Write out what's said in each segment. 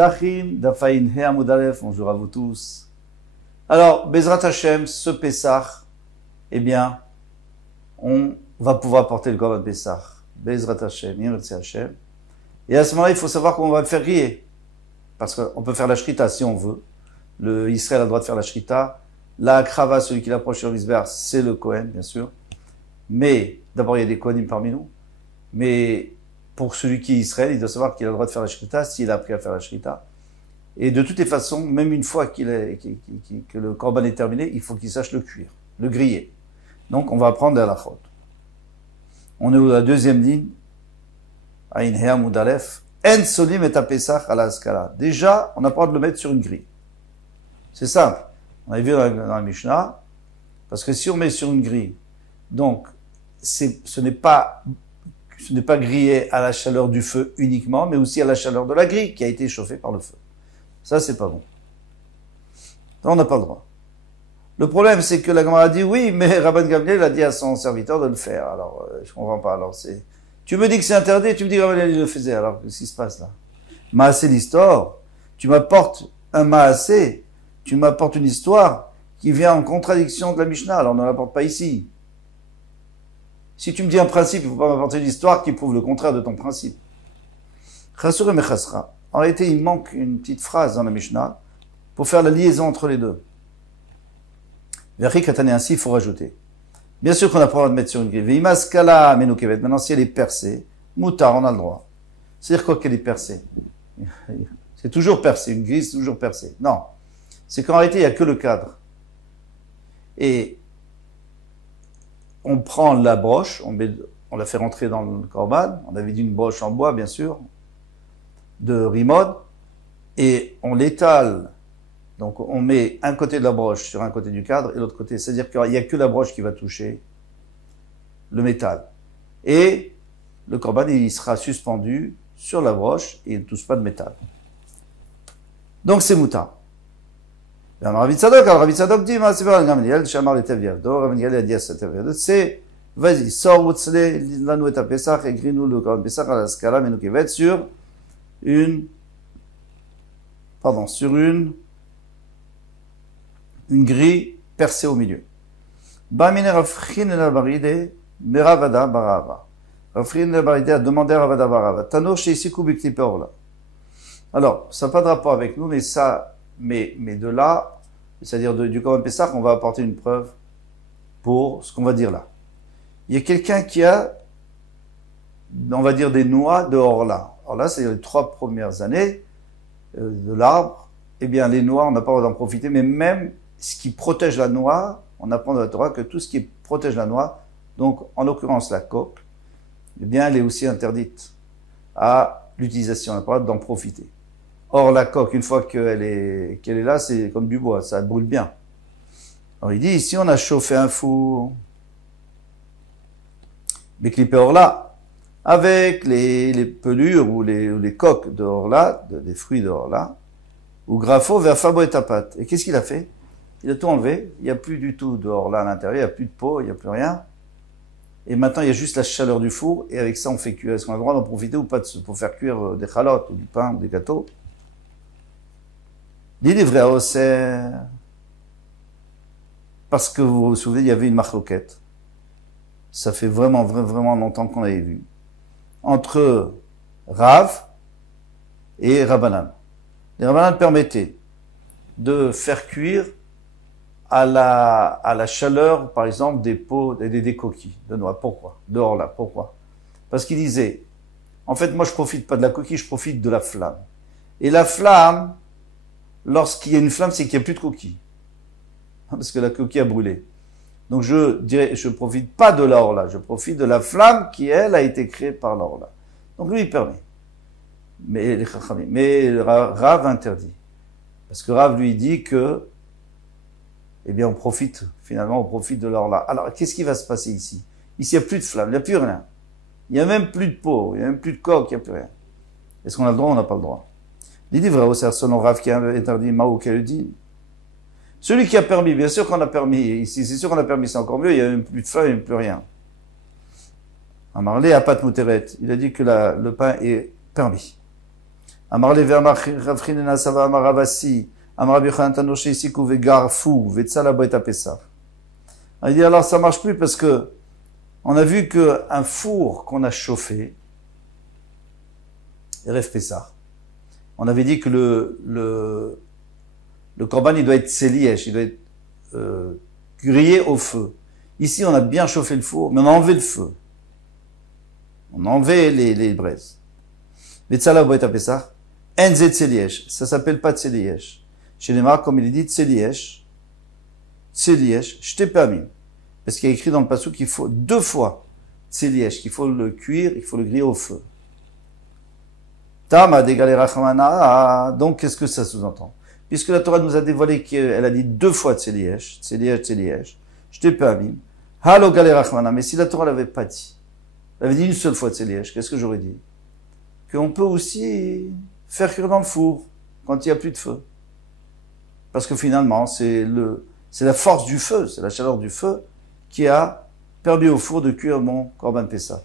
Dachim, Dafain, He Amudalef, bonjour à vous tous. Alors, Bezrat Hashem, ce Pessah, eh bien, on va pouvoir porter le Korban Pessah. Bezrat Hashem, Yirtze Hashem. Et à ce moment-là, il faut savoir qu'on va le faire griller. Parce qu'on peut faire la shrita si on veut. Le Israël a le droit de faire la shrita. La krava, celui qui l'approche sur l'Isber, c'est le Kohen, bien sûr. Mais, d'abord, il y a des Kohanim parmi nous. Mais, pour celui qui est Israël, il doit savoir qu'il a le droit de faire la shrita s'il a appris à faire la shrita. Et de toutes les façons, même une fois que le korban est terminé, il faut qu'il sache le cuire, le griller. Donc, on va apprendre à la faute. On est à la deuxième ligne. Aïn Hea Moudalef. En solim et Pesach à la skala. Déjà, on n'a pas le droit de le mettre sur une grille. C'est simple. On avait vu dans la Mishnah. Parce que si on met sur une grille, donc, ce n'est pas grillé à la chaleur du feu uniquement, mais aussi à la chaleur de la grille qui a été chauffée par le feu. Ça, c'est pas bon. Donc, on n'a pas le droit. Le problème, c'est que la Gemara a dit oui, mais Rabban Gamliel a dit à son serviteur de le faire. Alors, je comprends pas. Alors, tu me dis que c'est interdit, tu me dis que Rabban Gamliel le faisait. Alors, qu'est-ce qui se passe là? Maasé l'histoire. Tu m'apportes un Maasé. Tu m'apportes une histoire qui vient en contradiction de la Mishnah. Alors, on ne l'apporte pas ici. Si tu me dis un principe, il ne faut pas m'apporter une histoire qui prouve le contraire de ton principe. Chasur et Mechasra. En réalité, il manque une petite phrase dans la Mishnah pour faire la liaison entre les deux. Verri Katane, ainsi, il faut rajouter. Bien sûr qu'on a pas le droit de mettre sur une grille. Veimaskala menoukevet. Maintenant, si elle est percée, moutar, on a le droit. C'est-à-dire quoi qu'elle est percée? C'est toujours percé. Une grille, c'est toujours percée. Non. C'est qu'en réalité, il n'y a que le cadre. Et on prend la broche, on la fait rentrer dans le korban. On avait dit une broche en bois, bien sûr, de rimod, et on l'étale. Donc on met un côté de la broche sur un côté du cadre et l'autre côté. C'est-à-dire qu'il n'y a que la broche qui va toucher le métal. Et le korban, il sera suspendu sur la broche et il ne touche pas de métal. Donc c'est mouta. Rav Tzadok dit, c'est vas-y, sors Wutzle, l'annou et ta Pesach, écris-nous le korban Pesach à la skala, mais nous qui va être sur une grille percée au milieu. Bamine Rafrin el Baride, Meravada Barava. Rafrin el Baride a demandé à Ravada Barava. Tanor chez Isikou Biklipe Orla. Alors, ça n'a pas de rapport avec nous, mais de là, c'est-à-dire du Korban Pessah, on va apporter une preuve pour ce qu'on va dire là. Il y a quelqu'un qui a, on va dire, des noix de Orla. Orla, c'est les 3 premières années de l'arbre. Eh bien, les noix, on n'a pas le droit d'en profiter, mais même ce qui protège la noix, on apprend dans la Torah que tout ce qui protège la noix, donc en l'occurrence la coque, eh bien, elle est aussi interdite à l'utilisation. On n'a pas le droit d'en profiter. Or, la coque, une fois qu'elle est là, c'est comme du bois, ça brûle bien. Alors, il dit, ici, on a chauffé un four, mais clippé Orla, avec les pelures ou les coques de Orla, des fruits de Orla, ou grafo vers Fabo et Tapat. Et qu'est-ce qu'il a fait? Il a tout enlevé, il n'y a plus du tout de Orla à l'intérieur, il n'y a plus de peau, il n'y a plus rien. Et maintenant, il y a juste la chaleur du four, et avec ça, on fait cuire. Est-ce qu'on a le droit d'en profiter ou pas pour faire cuire des chalotes, ou du pain, ou des gâteaux? L'idée vraie aussi, parce que vous vous souvenez, il y avait une marloquette. Ça fait vraiment longtemps qu'on l'avait vu. Entre Rav et Rabbanan. Les Rabbanan permettaient de faire cuire à la chaleur, par exemple, des pots, des coquilles de noix. Pourquoi? Dehors là, pourquoi? Parce qu'ils disaient, en fait, moi je profite pas de la coquille, je profite de la flamme. Et la flamme, lorsqu'il y a une flamme, c'est qu'il n'y a plus de coquille. Parce que la coquille a brûlé. Donc je profite pas de l'orla, je profite de la flamme qui, elle, a été créée par l'orla. Donc lui, il permet. Mais Rav interdit. Parce que Rav lui dit que, eh bien, on profite de l'orla. Alors, qu'est-ce qui va se passer ici? Ici, il n'y a plus de flamme, il n'y a plus rien. Il n'y a même plus de peau, il n'y a même plus de coque, il n'y a plus rien. Est-ce qu'on a le droit ou on n'a pas le droit? L'idée vraie aussi, selon Rav qui a interdit Mao Kaludin. Celui qui a permis, bien sûr qu'on a permis, ici c'est sûr qu'on a permis, c'est encore mieux, il n'y a même plus de feu, il n'y a même plus rien. Amarlé à Pat Mouteret, il a dit que le pain est permis. Amar lever Rav Chinena Sava Amar Ravasi, Amar Rabbi Yochanan Tanoché Siku Vegarfu, Vetsala Boet Pesach. Il dit alors ça marche plus parce que on a vu qu'un four qu'on a chauffé, Erev Pesach, on avait dit que le korban il doit être selièche, il doit être grillé au feu. Ici on a bien chauffé le four, mais on a enlevé le feu. On a enlevé les braises. Vetsala Boet Pesach, Enzet Selièche, ça s'appelle pas Tselièche. Chez les marques, comme il est dit, Tselièche, Shtepamim. Parce qu'il y a écrit dans le passou qu'il faut 2 fois Tselièche, qu'il faut le cuire, il faut le griller au feu. Tama dégalé rachamana. Donc, qu'est-ce que ça sous-entend? Puisque la Torah nous a dévoilé qu'elle a dit 2 fois Tselièche, Shtepamim, Halo galé rachamana. Mais si la Torah l'avait pas dit, elle avait dit une seule fois Tselièche, qu'est-ce que j'aurais dit? Qu'on peut aussi faire cuire dans le four quand il n'y a plus de feu. Parce que finalement, c'est la force du feu, c'est la chaleur du feu qui a permis au four de cuire mon Korban Pessah.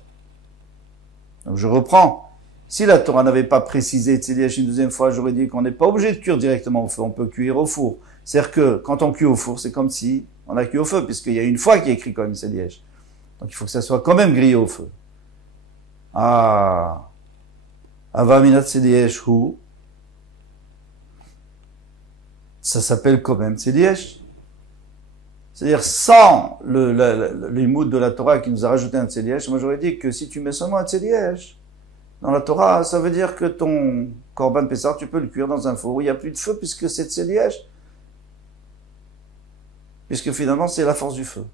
Donc je reprends. Si la Torah n'avait pas précisé Tselièche une deuxième fois, j'aurais dit qu'on n'est pas obligé de cuire directement au feu, on peut cuire au four. C'est-à-dire que quand on cuit au four, c'est comme si on a cuit au feu, puisqu'il y a une fois qui est écrit quand même Tselièche. Donc il faut que ça soit quand même grillé au feu. Ah, Avaminat Tselièche ou ça s'appelle quand même Tselièche. C'est-à-dire, sans l'imoud de la Torah qui nous a rajouté un Tselièche, moi j'aurais dit que si tu mets seulement un Tselièche dans la Torah, ça veut dire que ton Korban Pessah, tu peux le cuire dans un four où il n'y a plus de feu puisque c'est Tselièche. Puisque finalement, c'est la force du feu.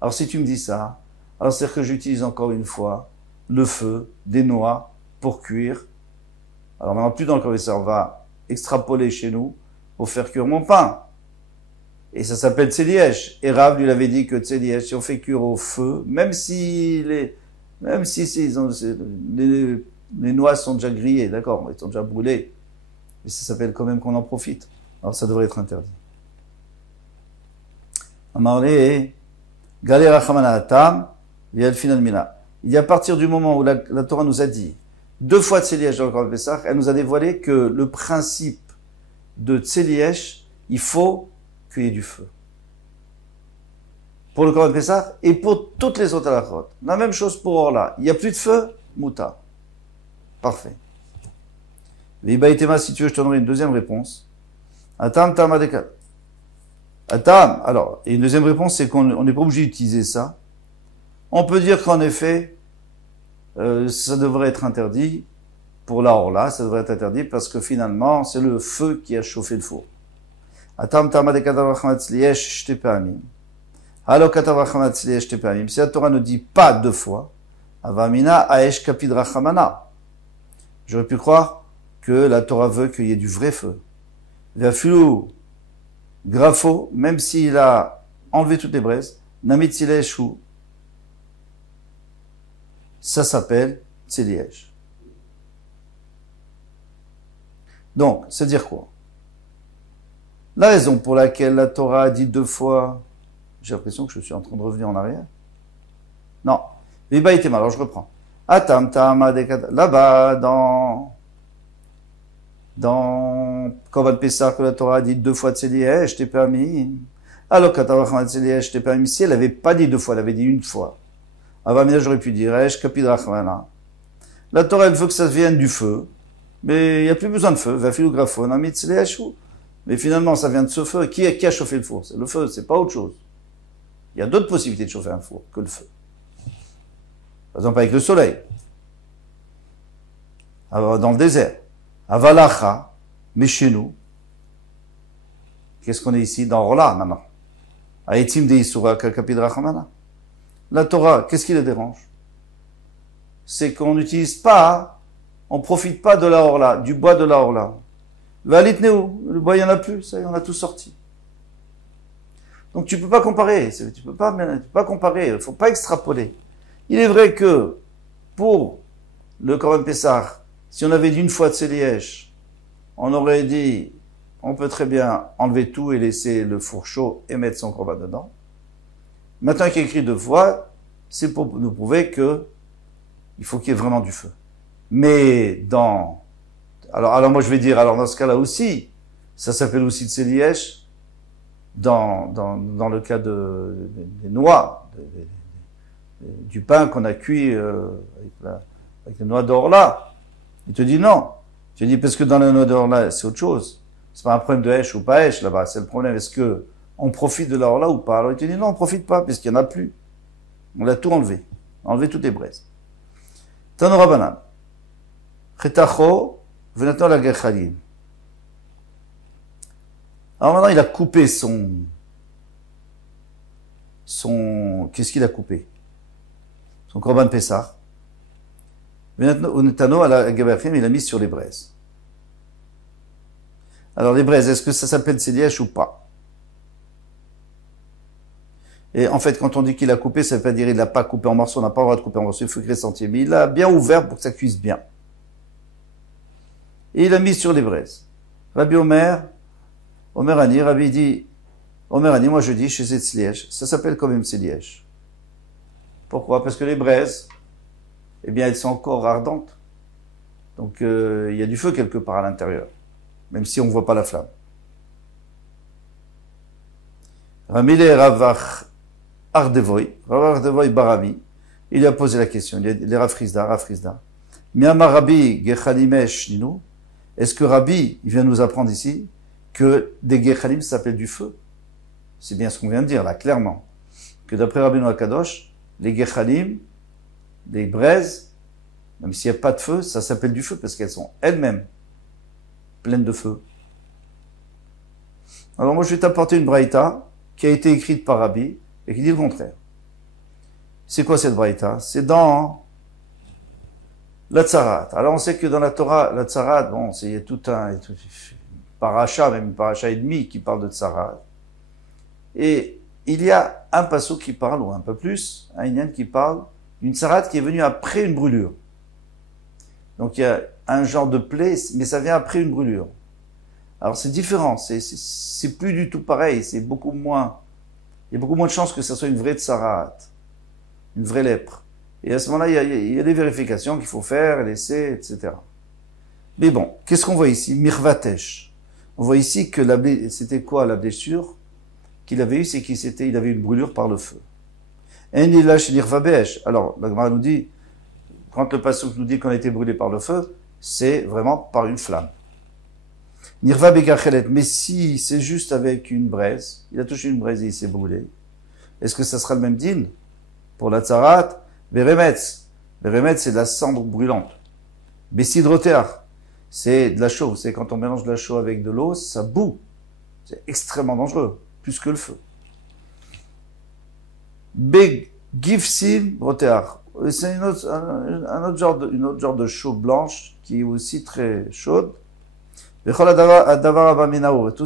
Alors si tu me dis ça, alors c'est-à-dire que j'utilise encore une fois le feu, des noix, pour cuire. Alors maintenant, plus dans le Korban Pessah, on va extrapoler chez nous pour faire cuire mon pain. Et ça s'appelle Tselièche. Et Rav lui avait dit que Tselièche, si on fait cuire au feu, même si les noix sont déjà grillées, d'accord, elles sont déjà brûlées, mais ça s'appelle quand même qu'on en profite. Alors ça devrait être interdit. Amarle, Galé Rachamana Atam, Vial Final Mina. Il y a à partir du moment où la Torah nous a dit 2 fois Tselièche dans le Korban Pessah, elle nous a dévoilé que le principe de Tselièche, il faut qu'il y ait du feu. Pour le Korban Pessah et pour toutes les autres halachot. La même chose pour Orla. Il n'y a plus de feu, Mouta. Parfait. Si tu veux, je te donnerai une deuxième réponse. Atam, alors, et une deuxième réponse, c'est qu'on n'est pas obligé d'utiliser ça. On peut dire qu'en effet, ça devrait être interdit. Pour la Orla, ça devrait être interdit parce que finalement, c'est le feu qui a chauffé le four. Atam tama de katavachmat tzliesh shtepamim. Halo katavachmat tzliesh shtepamim. Si la Torah ne dit pas 2 fois, avamina aesh kapid rachamana. J'aurais pu croire que la Torah veut qu'il y ait du vrai feu. Vafilou grafo, même s'il a enlevé toutes les braises, namit tzliesh ou. Ça s'appelle tzliesh. Donc, c'est dire quoi? La raison pour laquelle la Torah a dit 2 fois, j'ai l'impression que je suis en train de revenir en arrière. Non. Viba était mal, alors je reprends. Atam tama dekata. Là-bas, dans Korban Pessah, que la Torah a dit 2 fois Tselièche, je t'ai permis. Alors, Katavachman Tselièche, je t'ai permis. Si elle n'avait pas dit 2 fois, elle avait dit 1 fois. Avamina, j'aurais pu dire, Esh kapid rachmana. La Torah, elle veut que ça vienne du feu. Mais il n'y a plus besoin de feu. Vafilou grafon, amit Tselièche. Mais finalement, ça vient de ce feu. Qui a chauffé le four? C'est le feu, c'est pas autre chose. Il y a d'autres possibilités de chauffer un four que le feu. Par exemple, avec le soleil. Alors, dans le désert. Avalacha, mais chez nous. Qu'est-ce qu'on est ici? Dans Rola, maintenant. Aïtim de Isura, Kalkapid Rachamana. La Torah, qu'est-ce qui le dérange? C'est qu'on n'utilise pas, on profite pas de la Orla, du bois de la Orla. Valitneu, le bois, il n'y en a plus, ça y est, on a tout sorti. Donc tu peux pas comparer, tu peux pas comparer, il faut pas extrapoler. Il est vrai que, pour le Korban Pessah, si on avait dit 1 fois Tselièche, on aurait dit, on peut très bien enlever tout et laisser le four chaud et mettre son Korban dedans. Maintenant qu'il y a écrit 2 fois, c'est pour nous prouver que il faut qu'il y ait vraiment du feu. Mais dans Alors moi je vais dire, alors dans ce cas-là aussi, ça s'appelle aussi tseliyesh dans le cas des noix, du pain qu'on a cuit avec les noix d'orla. Il te dit non. Je dis parce que dans les noix d'orla, c'est autre chose. C'est pas un problème de Hesh ou pas Hesh là-bas. C'est le problème, est-ce que on profite de l'orla ou pas? Alors il te dit non, on profite pas, puisqu'il n'y en a plus. On l'a tout enlevé. Enlevé toutes les braises. Tano Rabanan. Chetacho, venaton la gechalim. Alors maintenant, il a coupé qu'est-ce qu'il a coupé? Son korban Pessah. Venatano à la gechalim, il a mis sur les braises. Alors les braises, est-ce que ça s'appelle tseliyesh ou pas? Et en fait, quand on dit qu'il a coupé, ça ne veut pas dire qu'il l'a pas coupé en morceaux, on n'a pas le droit de couper en morceaux, il faut créer sentier. Mais il l'a bien ouvert pour que ça cuise bien. Et il a mis sur les braises. Rabbi Omer Ani, Rabbi dit, Omer Ani, moi je dis, chez tseliyesh, ça s'appelle quand même tseliyesh. Pourquoi? Parce que les braises, eh bien, elles sont encore ardentes. Donc, il y a du feu quelque part à l'intérieur. Même si on ne voit pas la flamme. Ramile Ravach Ardevoy Barami, il lui a posé la question, il est Rafrizda. Miyama Rabbi Gechalimesh Ninu, est-ce que Rabbi, il vient nous apprendre ici, que des Gechalim s'appellent du feu? C'est bien ce qu'on vient de dire là, clairement. Que d'après Rabbi Noah Kadosh, les Gechalim, les braises, même s'il n'y a pas de feu, ça s'appelle du feu parce qu'elles sont elles-mêmes pleine de feu. Alors moi je vais t'apporter une braïta qui a été écrite par Rabbi et qui dit le contraire. C'est quoi cette braïta? C'est dans la Tzarat. Alors on sait que dans la Torah, la Tzarat, bon, il y a tout un paracha, même un paracha et demi qui parle de Tzarat. Et il y a un passeau qui parle, ou un peu plus, un Inyan qui parle d'une Tzarat qui est venue après une brûlure. Donc il y a un genre de plaie, mais ça vient après une brûlure. Alors c'est différent, c'est plus du tout pareil, c'est beaucoup moins, il y a beaucoup moins de chances que ça soit une vraie tsarat, une vraie lèpre. Et à ce moment-là, il y a des vérifications qu'il faut faire, laisser, etc. Mais bon, qu'est-ce qu'on voit ici? Mirvatesh. On voit ici que c'était quoi la blessure qu'il avait eue? C'est il avait une brûlure par le feu. Alors, la Gemara nous dit, quand le passouk nous dit qu'on a été brûlé par le feu, c'est vraiment par une flamme. Nirva begachelet, mais si c'est juste avec une braise, il a touché une braise et il s'est brûlé, est-ce que ça sera le même din? Pour la tzarat, beremetz. Beremetz, c'est de la cendre brûlante. Bessidroteach, c'est de la chaux. C'est quand on mélange de la chaux avec de l'eau, ça bout. C'est extrêmement dangereux, plus que le feu. Begifsim roteach. C'est une autre genre de chaux blanche qui est aussi très chaude. Tout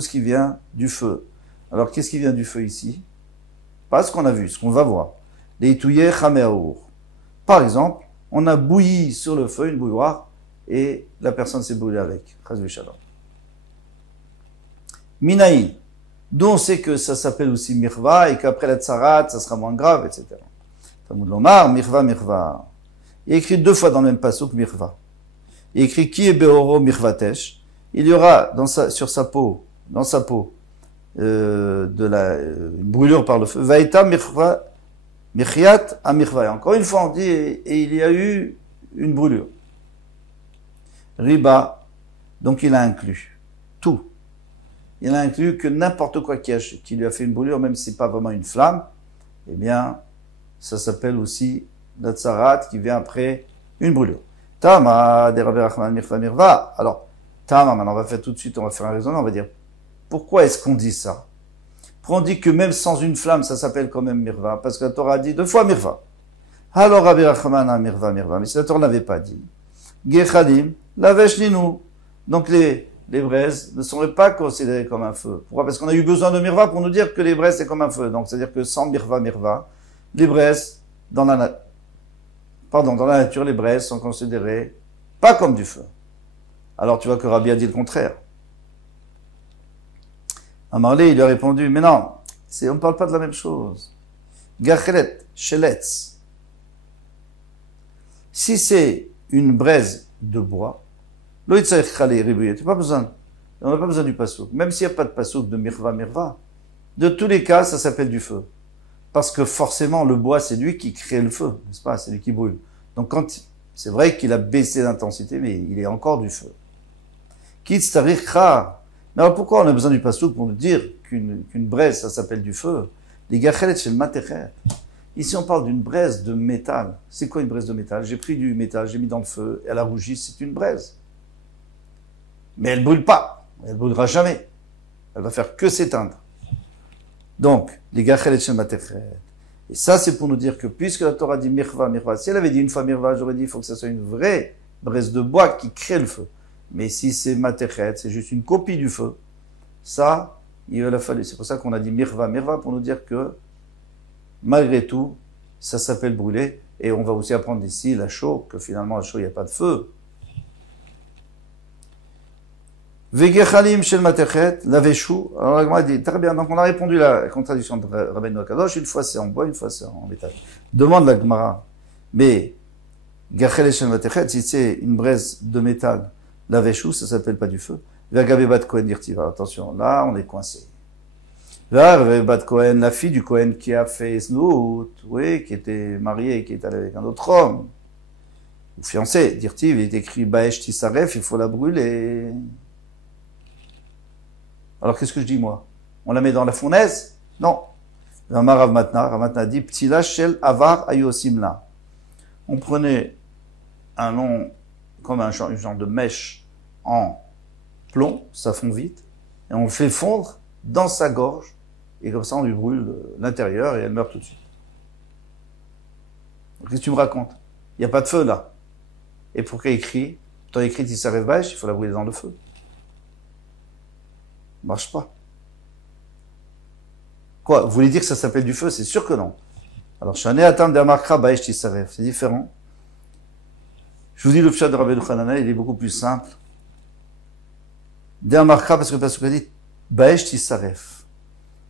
ce qui vient du feu. Alors, qu'est-ce qui vient du feu ici? Pas ce qu'on a vu, ce qu'on va voir. Les itouye chameaour. Par exemple, on a bouilli sur le feu une bouilloire et la personne s'est brûlée avec. Minaï. D'où on sait que ça s'appelle aussi mirva et qu'après la tsarat, ça sera moins grave, etc. Talmud Lomar, mirva. Il est écrit 2 fois dans le même passouk mirva. Il est écrit qui est beoro mirvatesh. Il y aura dans sa peau, une brûlure par le feu. Vaïta mirva, mirchiat à mirva. Et encore une fois, on dit, et il y a eu une brûlure. Riba, donc il a inclus tout. Il a inclus que n'importe quoi qui lui a fait une brûlure, même si c'est pas vraiment une flamme, eh bien, ça s'appelle aussi la tsarat qui vient après une brûlure. Tama, de Rabbi Rachman mirva. Alors, Tama, maintenant on va faire tout de suite, on va faire un raisonnement, on va dire, pourquoi est-ce qu'on dit ça? Pourquoi on dit que même sans une flamme, ça s'appelle quand même mirva? Parce que la Torah a dit 2 fois mirva. Alors Rabbi Rachman a mirva. Mais si la Torah n'avait pas dit, Gechalim, la veshninu. Donc les braises ne seraient pas considérées comme un feu. Pourquoi? Parce qu'on a eu besoin de mirva pour nous dire que les braises c'est comme un feu. Donc c'est-à-dire que sans mirva, les braises, dans la nature, les braises sont considérées pas comme du feu. Alors tu vois que Rabbi a dit le contraire. Amarlé, il lui a répondu, mais non, on ne parle pas de la même chose. Gachelet, sheletz. Si c'est une braise de bois, pas besoin. On n'a pas besoin du pasouk. Même s'il n'y a pas de pasouk de mirva. De tous les cas, ça s'appelle du feu. Parce que forcément, le bois, c'est lui qui crée le feu, n'est-ce pas? C'est lui qui brûle. Donc c'est vrai qu'il a baissé d'intensité, mais il est encore du feu. Mais alors pourquoi on a besoin du pasouk pour nous dire qu'une braise, ça s'appelle du feu? Les gachelet chez le matechet. Ici, on parle d'une braise de métal. C'est quoi une braise de métal? J'ai pris du métal, j'ai mis dans le feu, elle a rougi, c'est une braise. Mais elle brûle pas. Elle brûlera jamais. Elle va faire que s'éteindre. Donc, les gachelet chez le matechet. Et ça, c'est pour nous dire que puisque la Torah dit mirva, si elle avait dit une fois mirva, j'aurais dit il faut que ça soit une vraie braise de bois qui crée le feu. Mais si c'est matechet, c'est juste une copie du feu, ça, il a fallu. C'est pour ça qu'on a dit mirva pour nous dire que malgré tout, ça s'appelle brûler. Et on va aussi apprendre ici la chaux, que finalement la chaux, il n'y a pas de feu. Vegechalim shel matechet, la veshu. Alors la Gemara dit, très bien, donc on a répondu à la contradiction de Rabbeinu Akadosh, une fois c'est en bois, une fois c'est en métal. Demande la Gemara, mais Gechalim shel matechet, si c'est une braise de métal, la veshu, ça s'appelle pas du feu. Vergabe bat Kohen dirtiva, attention, là on est coincé. Vergabe bat Kohen, la fille du Kohen qui a fait Snout, oui, qui était mariée et qui est allée avec un autre homme, ou fiancé, dirtiv, il est écrit Baesh Tisaref, il faut la brûler. Alors qu'est-ce que je dis moi? On la met dans la fournaise? Non. Rav Matna dit Ptila shel avar ayosimla. On prenait un long, comme un genre de mèche en plomb, ça fond vite, et on le fait fondre dans sa gorge, et comme ça on lui brûle l'intérieur et elle meurt tout de suite. Qu'est-ce que tu me racontes? Il n'y a pas de feu là. Et pourquoi écrit? T'as écrit Tisaref Baesh, il faut la brûler dans le feu. Marche pas. Quoi? Vous voulez dire que ça s'appelle du feu? C'est sûr que non. Alors, Shane Atam Damarkra Baesh Tisaref. C'est différent. Je vous dis le pshat de Rabbeinu Hananel, il est beaucoup plus simple. Damarkra, parce que le pasuk a dit Baesh Tisaref.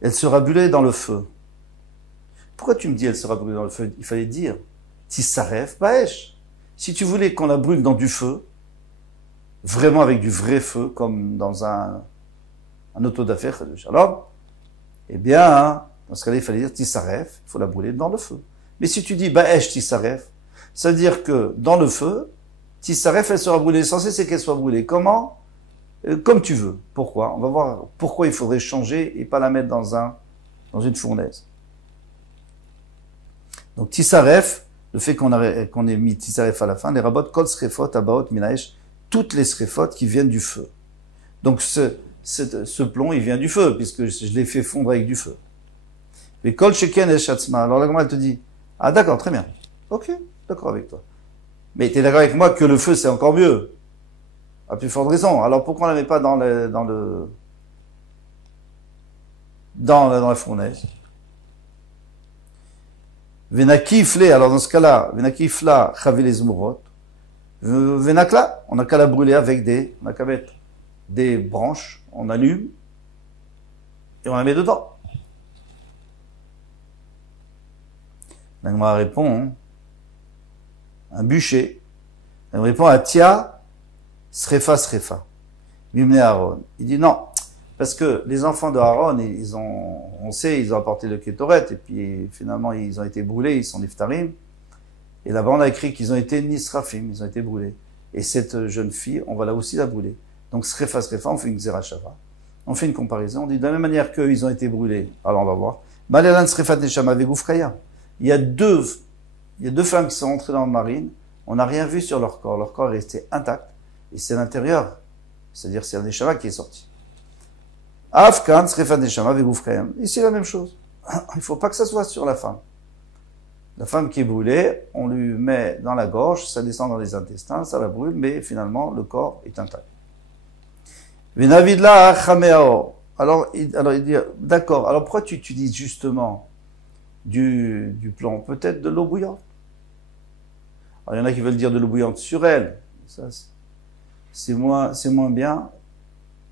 Elle sera brûlée dans le feu. Pourquoi tu me dis elle sera brûlée dans le feu? Il fallait dire Tisaref Baesh. Si tu voulais qu'on la brûle dans du feu, vraiment avec du vrai feu, comme dans un auto d'affaires, shalom, eh bien, dans ce cas-là, il fallait dire Tisaref, il faut la brûler dans le feu. Mais si tu dis Baesh Tisaref, ça veut dire que dans le feu, Tisaref, elle sera brûlée. L'essentiel, c'est qu'elle soit brûlée. Comment? Comme tu veux. Pourquoi? On va voir pourquoi il faudrait changer et pas la mettre dans une fournaise. Donc Tisaref, le fait qu'on ait mis Tisaref à la fin, les rabot kol srefot abaot minaesh, toutes les srefot qui viennent du feu. Donc ce plomb, il vient du feu, puisque je l'ai fait fondre avec du feu. Mais kol sheken et shatzma. Alors la Gemara, elle te dit, ah d'accord, très bien. Ok, d'accord avec toi. Mais tu es d'accord avec moi que le feu, c'est encore mieux. À plus forte raison. Alors pourquoi on ne la met pas dans la fournaise? Venakifle, alors dans ce cas-là, venakifla chavil zmurot. Venakla, on n'a qu'à la brûler avec on n'a qu'à mettre des branches, on allume, et on la met dedans. La Gemara répond, un bûcher. Elle répond à Tia, Srefa. Mimne Aaron. Il dit non, parce que les enfants de Aaron, on sait, ils ont apporté le Kétoret, et puis finalement, ils ont été brûlés, ils sont niftarim. Et là-bas, on a écrit qu'ils ont été nisrafim, ils ont été brûlés. Et cette jeune fille, on va là aussi la brûler. Donc, Srefa, on fait une Xerashava. On fait une comparaison. On dit de la même manière qu'eux, ils ont été brûlés. Alors, on va voir. Balelan Srefat Neshama Vegoufkaya. Il y a deux femmes qui sont entrées dans la marine. On n'a rien vu sur leur corps. Leur corps est resté intact. Et c'est l'intérieur. C'est-à-dire, c'est un Neshama qui est sorti. Afkan Srefat Neshama Vegoufkaya. Ici, la même chose. Il ne faut pas que ça soit sur la femme. La femme qui est brûlée, on lui met dans la gorge, ça descend dans les intestins, ça la brûle, mais finalement, le corps est intact. Alors il dit, d'accord, alors pourquoi tu utilises justement du plomb? Peut-être de l'eau bouillante. Alors il y en a qui veulent dire de l'eau bouillante sur elle. Ça, c'est moins bien.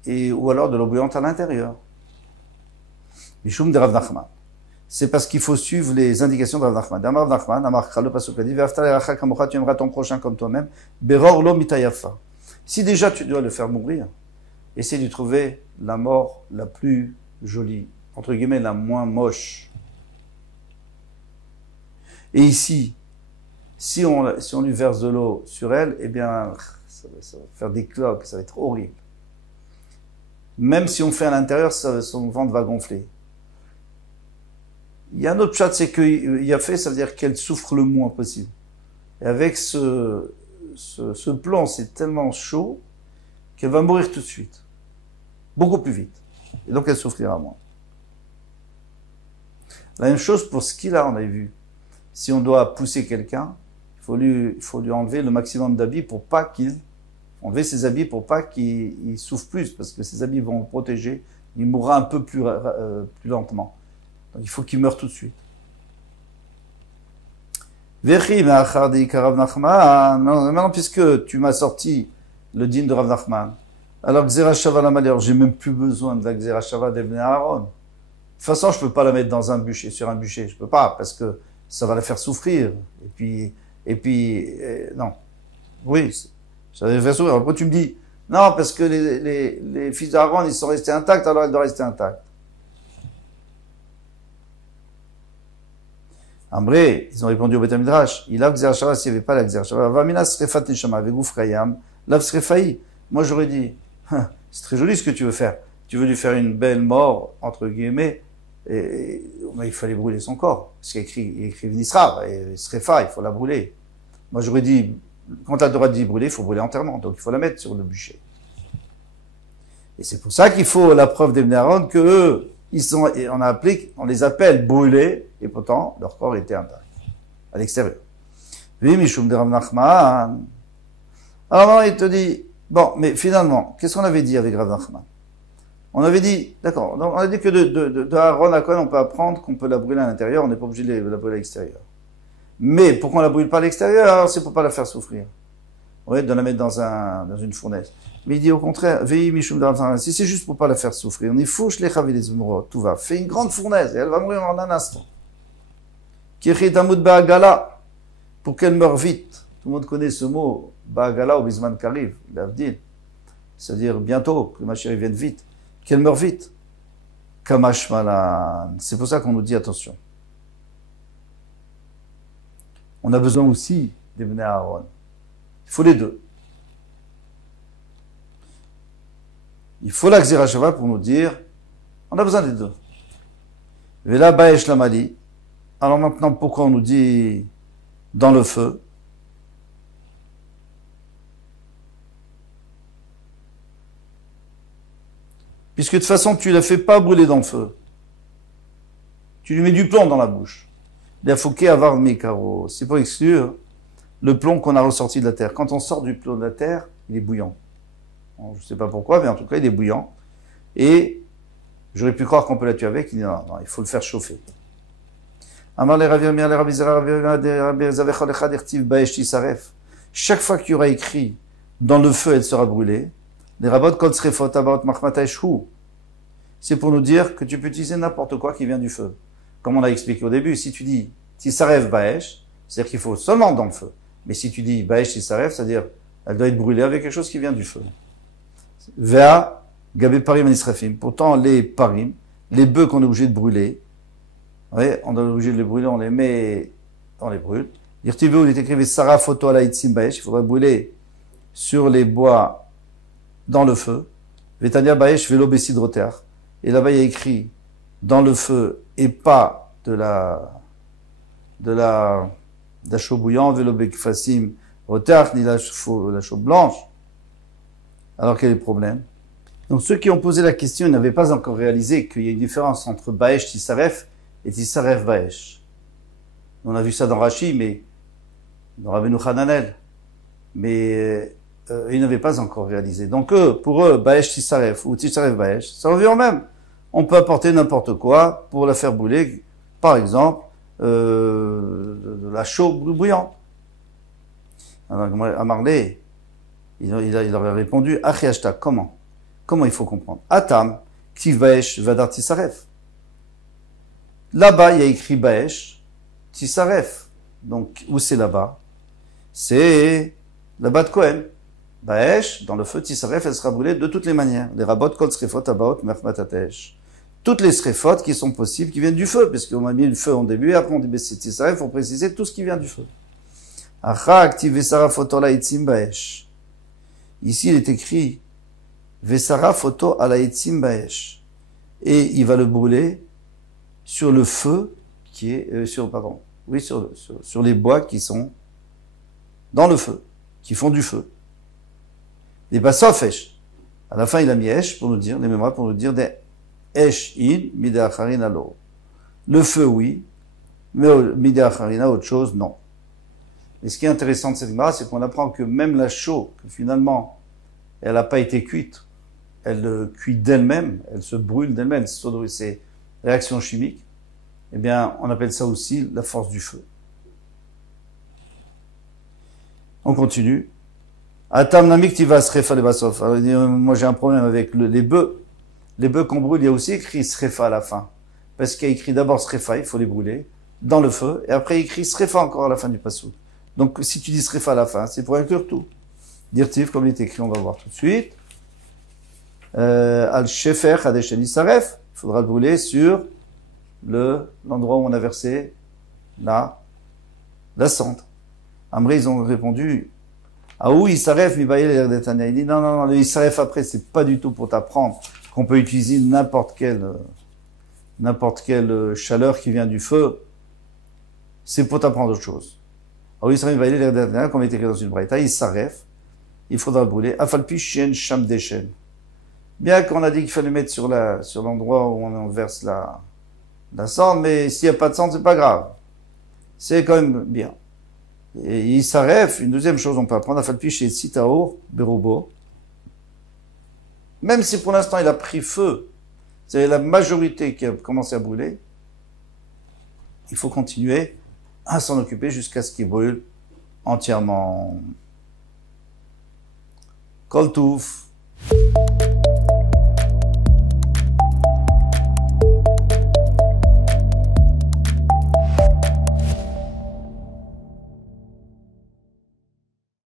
Ou alors de l'eau bouillante à l'intérieur. Mishum de Rav Nachman. C'est parce qu'il faut suivre les indications de Rav Nachman. Rav Nachman, le pasuk a dit, tu aimeras ton prochain comme toi-même. Beror lo mitayafa. Si déjà tu dois le faire mourir, essaie de trouver la mort la plus jolie, entre guillemets la moins moche. Et ici, si on lui verse de l'eau sur elle, eh bien, ça va faire des cloques, ça va être horrible. Même si on fait à l'intérieur, son ventre va gonfler. Il y a un autre chat, c'est qu'il y a fait, ça veut dire qu'elle souffre le moins possible. Et avec ce plan, c'est tellement chaud qu'elle va mourir tout de suite. Beaucoup plus vite. Et donc elle souffrira moins. La même chose pour ce qu'il a, on avait vu. Si on doit pousser quelqu'un, il faut lui enlever le maximum d'habits pour pas enlever ses habits pour pas qu'il souffre plus, parce que ses habits vont le protéger. Il mourra un peu plus lentement. Donc il faut qu'il meure tout de suite. Maintenant, puisque tu m'as sorti le din de Rav Nachman, alors Gzera Shava la malheur, j'ai même plus besoin de la Gzera Shava d'Ebn Aaron. De toute façon, je peux pas la mettre dans un bûcher, sur un bûcher. Je peux pas, parce que ça va la faire souffrir. Et puis, non. Oui, ça va la faire souffrir. Après, tu me dis, non, parce que les fils d'Aaron, ils sont restés intacts, alors elle doit rester intacte. Amré, ils ont répondu au Beth Midrash, il a Gzera Shava s'il n'y avait pas la Gzera Shava. Vamina srefat neshama avec Oufrayam, lav srefaï. Moi, j'aurais dit, c'est très joli ce que tu veux faire. Tu veux lui faire une belle mort, entre guillemets, mais il fallait brûler son corps. Parce qu'il écrit Vnisra, et Srefa, il faut la brûler. Moi, j'aurais dit, quand tu as le droit de brûler, il faut brûler entièrement. Donc, il faut la mettre sur le bûcher. Et c'est pour ça qu'il faut la preuve d'Ebn Aaron que eux, on les appelle brûlés, et pourtant, leur corps était intact, à l'extérieur. Oui, Mishum de Rav Nachman. Alors, il te dit, bon, mais finalement, qu'est-ce qu'on avait dit avec Rav Nachman? On avait dit, d'accord, donc on a dit que de Aaron à Cohen, on peut apprendre qu'on peut la brûler à l'intérieur, on n'est pas obligé de la brûler à l'extérieur. Mais pourquoi on la brûle pas à l'extérieur? C'est pour pas la faire souffrir. Oui, de la mettre dans une fournaise. Mais il dit au contraire, Vei Mishum Darav, si c'est juste pour pas la faire souffrir, on est fou, je l'ai ravi les umrot, tout va. Fais une grande fournaise et elle va mourir en un instant. Kirchit Amud Ba'agala, pour qu'elle meure vite. Tout le monde connaît ce mot, Ba'agala ou Bisman Kariv, l'Avdil. C'est-à-dire bientôt, que ma chérie vienne vite. Qu'elle meure vite. Kamash Malan. C'est pour ça qu'on nous dit attention. On a besoin aussi d'Ibn Aaron. Il faut les deux. Il faut la Gzera Shava pour nous dire, on a besoin des deux. Vela Baesh Lamali. Alors maintenant, pourquoi on nous dit dans le feu? Puisque de toute façon, tu ne la fais pas brûler dans le feu. Tu lui mets du plomb dans la bouche. Il a fouqué avoir Mikaro. C'est pour exclure le plomb qu'on a ressorti de la terre. Quand on sort du plomb de la terre, il est bouillant. Bon, je ne sais pas pourquoi, mais en tout cas, il est bouillant. Et j'aurais pu croire qu'on peut la tuer avec. Il dit non, il faut le faire chauffer. Chaque fois qu'il y aura écrit dans le feu, elle sera brûlée. C'est pour nous dire que tu peux utiliser n'importe quoi qui vient du feu. Comme on l'a expliqué au début, si tu dis Tisaref Baesh, c'est-à-dire qu'il faut seulement dans le feu. Mais si tu dis Baesh Tisaref, c'est-à-dire elle doit être brûlée avec quelque chose qui vient du feu. Vea Gabé Parim Anisrafim. Pourtant, les parim, les bœufs qu'on est obligé de brûler, ouais, on est obligé de les brûler, on les met, on les brûle. Il est écrit Sarah Photo ala Itzim Baesh, il faudra brûler sur les bois dans le feu. Vetania Baesh Velo Bessidroter. Et là-bas, il y a écrit dans le feu et pas de la chaux bouillante, Velo Bekfasim Roter, ni la chaux blanche. Alors quel est le problème? Donc ceux qui ont posé la question, ils n'avaient pas encore réalisé qu'il y a une différence entre Baesh Tisaref et Tisaref Baesh. On a vu ça dans Rashi, mais dans Rabbeinu Hananel. Mais ils n'avaient pas encore réalisé. Donc pour eux, Baesh Tisaref ou Tisaref Baesh, ça revient au même. On peut apporter n'importe quoi pour la faire brûler, par exemple, de la chaux bouillante. Alors, à Marley, il aurait répondu, Achiashta, comment il faut comprendre? Atam, Ktiv Baesh, Vadar Tisaref. Là-bas, il y a écrit Baesh, Tisaref. Donc, où c'est là-bas? C'est là-bas de Cohen. Baesh, dans le feu, Tisaref, elle sera brûlée de toutes les manières. Les rabot, kol srefot, abaot, mermatatesh. Toutes les srefot qui sont possibles, qui viennent du feu, puisqu'on a mis le feu en début, et après on dit, c'est Tisaref, il faut préciser tout ce qui vient du feu. Acha, active Vesara, photo, la itzim, baesh. Ici, il est écrit, Vesara, photo, à la itzim, baesh. Et il va le brûler sur le feu, qui est, sur les bois qui sont dans le feu, qui font du feu. Des basof esh. À la fin, il a mis esh pour nous dire, les mémoires pour nous dire des esh in, mideacharin alo. Le feu, oui, mais mideacharina, autre chose, non. Et ce qui est intéressant de cette mémoire, c'est qu'on apprend que même la chaux, que finalement, elle n'a pas été cuite, elle cuit d'elle-même, elle se brûle d'elle-même, c'est réaction chimique, eh bien, on appelle ça aussi la force du feu. On continue. Atam namik tiva srefa le basof. Moi, j'ai un problème avec les bœufs. Les bœufs qu'on brûle, il y a aussi écrit srefa à la fin. Parce qu'il y a écrit d'abord srefa, il faut les brûler, dans le feu, et après il y a écrit srefa encore à la fin du passou. Donc, si tu dis srefa à la fin, c'est pour inclure tout. Dirtiv, comme il est écrit, on va voir tout de suite. Al shefer hadeshen isaref. Il faudra le brûler sur l'endroit où on a versé la cendre. Amré, ils ont répondu, ah oui, Isaref, mi baïe l'air d'Etania. Il dit, non, le Isaref après, c'est pas du tout pour t'apprendre qu'on peut utiliser n'importe quelle chaleur qui vient du feu. C'est pour t'apprendre autre chose. Ah oui, Isaref, mi baïe l'air d'Etania, comme il est écrit dans une braïta, Isaref, il faudra le brûler. Afalpi shen sham deshen. Bien qu'on a dit qu'il fallait mettre sur l'endroit où on verse la cendre, mais s'il n'y a pas de cendre, c'est pas grave. C'est quand même bien. Et Isaref, une deuxième chose, on peut apprendre à Falpi chez Sitaor, Berobo. Même si pour l'instant il a pris feu, c'est la majorité qui a commencé à brûler, il faut continuer à s'en occuper jusqu'à ce qu'il brûle entièrement. Kol Touf.